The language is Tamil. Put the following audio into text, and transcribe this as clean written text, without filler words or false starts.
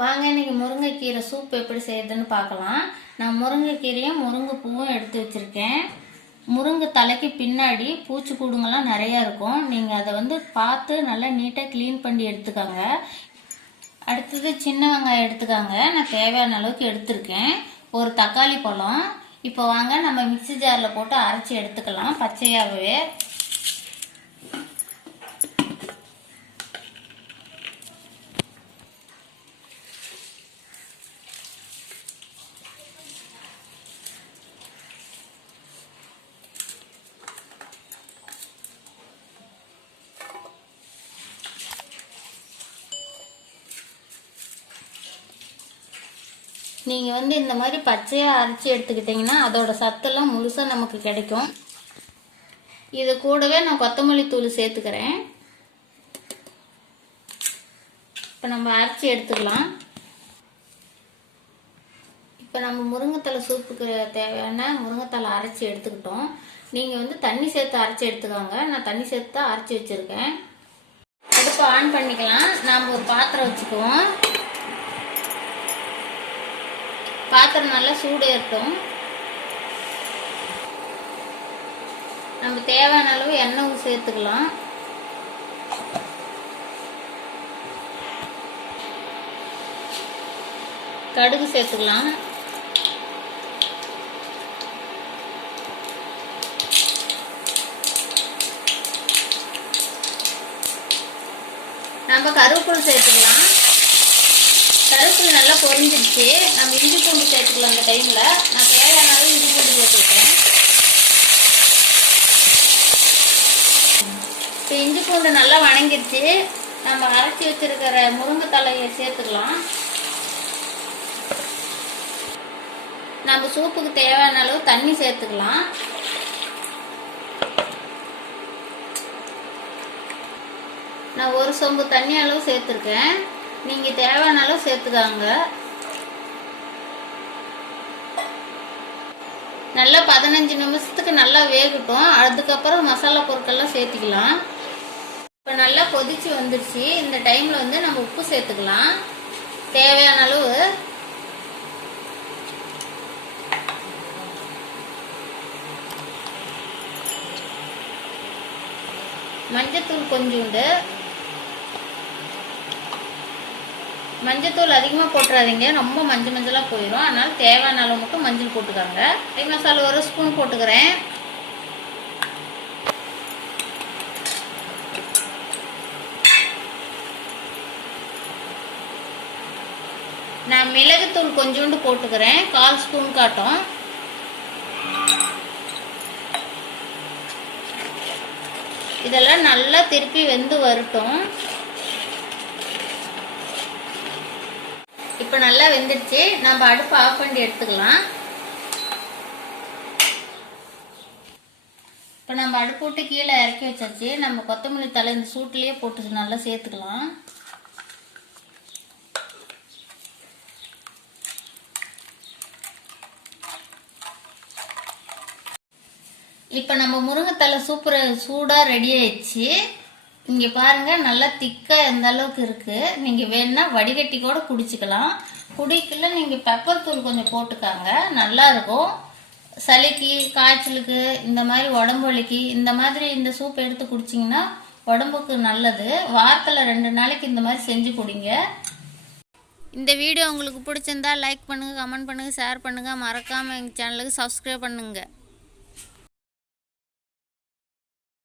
வாங்க இன்னைக்கு முருங்கைக்கீரை சூப் எப்படி செய்யறதுன்னு பார்க்கலாம். நான் முருங்கைக்கீரையும் முருங்கைப்பூவும் எடுத்து வச்சுருக்கேன். முருங்கை தலைக்கு பின்னாடி பூச்சி கூடுங்கள்லாம் நிறையா இருக்கும். நீங்கள் அதை பார்த்து நல்லா நீட்டாக க்ளீன் பண்ணி எடுத்துக்கோங்க. அடுத்தது சின்ன வெங்காயம் எடுத்துக்காங்க. நான் தேவையான அளவுக்கு எடுத்திருக்கேன். ஒரு தக்காளி பழம். இப்போ வாங்க நம்ம மிக்ஸி ஜாரில் போட்டு அரைச்சி எடுத்துக்கலாம் பச்சையாகவே. நீங்கள் இந்த மாதிரி பச்சையாக அரைச்சி எடுத்துக்கிட்டிங்கன்னா அதோட சத்தெல்லாம் முழுசாக நமக்கு கிடைக்கும். இது கூடவே நான் கொத்தமல்லி தூள் சேர்த்துக்கிறேன். இப்போ நம்ம அரைச்சி எடுத்துக்கலாம். இப்போ நம்ம முருங்கைத்தலை சூப்புக்கு தேவையான முருங்கைத்தலை அரைச்சி எடுத்துக்கிட்டோம். நீங்கள் தண்ணி சேர்த்து அரைச்சி எடுத்துக்கோங்க. நான் தண்ணி சேர்த்து தான் அரைச்சி வச்சுருக்கேன். அடுப்பை ஆன் பண்ணிக்கலாம். நாம் ஒரு பாத்திரம் வச்சுக்குவோம். பாத்திரம் நல்லா சூடு ஏறட்டும். நம்ம தேவையான அளவு எண்ணெய் சேர்த்துக்கலாம். கடுகு சேர்த்துக்கலாம். நம்ம கருவேப்பிலை சேர்த்துக்கலாம். கருவேப்பிலை நல்லா பொரிஞ்சிருச்சு. நம்ம இஞ்சி பூண்டு சேர்த்துக்கலாம். அந்த டைமில் நான் தேவையான அளவு இஞ்சி பூண்டு சேர்த்துருக்கேன். இப்போ இஞ்சி பூண்டு நல்லா வணங்கிருச்சு. நம்ம அரைச்சி வச்சிருக்கிற முருங்கைத்தலையை சேர்த்துக்கலாம். நம்ம சூப்புக்கு தேவையான அளவு தண்ணி சேர்த்துக்கலாம். நான் ஒரு சொம்பு தண்ணி அளவு சேர்த்துருக்கேன். நீங்கள் தேவையான அளவு சேர்த்துக்காங்க. நல்லா 15 நிமிஷத்துக்கு நல்லா வேகட்டும். அதுக்கப்புறம் மசாலா பொருட்கள்லாம் சேர்த்துக்கலாம். இப்போ நல்லா கொதிச்சு வந்துடுச்சு. இந்த டைமில் நம்ம உப்பு சேர்த்துக்கலாம் தேவையான அளவு. மஞ்சத்தூள் கொஞ்சோண்டு. மஞ்சத்தூள் அதிகமாக போட்டுறாதீங்க, ரொம்ப மஞ்சளாக போயிடும். அதனால் தேவையான அளவு மட்டும் மஞ்சள் போட்டுக்காங்க. மசாலா ஒரு ஸ்பூன் போட்டுக்கிறேன். நான் மிளகுத்தூள் கொஞ்சோண்டு போட்டுக்கிறேன். 1/4 ஸ்பூன் காட்டும். இதெல்லாம் நல்லா திருப்பி வெந்து வரட்டும். இப்போ நல்லா வெந்துடுச்சு. நம்ம அடுப்பு ஆஃப் பண்ணி எடுத்துக்கலாம். இப்போ நம்ம அடுப்பு விட்டு கீழே இறக்கி வச்சாச்சு. நம்ம கொத்தமல்லி தலை இந்த சூட்லேயே போட்டு நல்லா சேர்த்துக்கலாம். இப்போ நம்ம முருங்கைத்தலை சூடாக ரெடி ஆயிடுச்சு. இங்கே பாருங்கள், நல்லா திக்காக எந்த அளவுக்கு இருக்குது. நீங்கள் வேணுன்னா வடிகட்டி கூட குடிச்சிக்கலாம். குடிக்கல நீங்கள் பெப்பர் தூள் கொஞ்சம் போட்டுக்காங்க, நல்லாயிருக்கும். சளிக்கு, காய்ச்சலுக்கு, இந்த மாதிரி உடம்பு வலிக்கு இந்த மாதிரி இந்த சூப் எடுத்து குடிச்சிங்கன்னா உடம்புக்கு நல்லது. வாரத்தில் 2 நாளைக்கு இந்த மாதிரி செஞ்சு குடிங்க. இந்த வீடியோ உங்களுக்கு பிடிச்சிருந்தா லைக் பண்ணுங்கள், கமெண்ட் பண்ணுங்கள், ஷேர் பண்ணுங்கள். மறக்காமல் எங்கள் சேனலுக்கு சப்ஸ்கிரைப் பண்ணுங்கள்.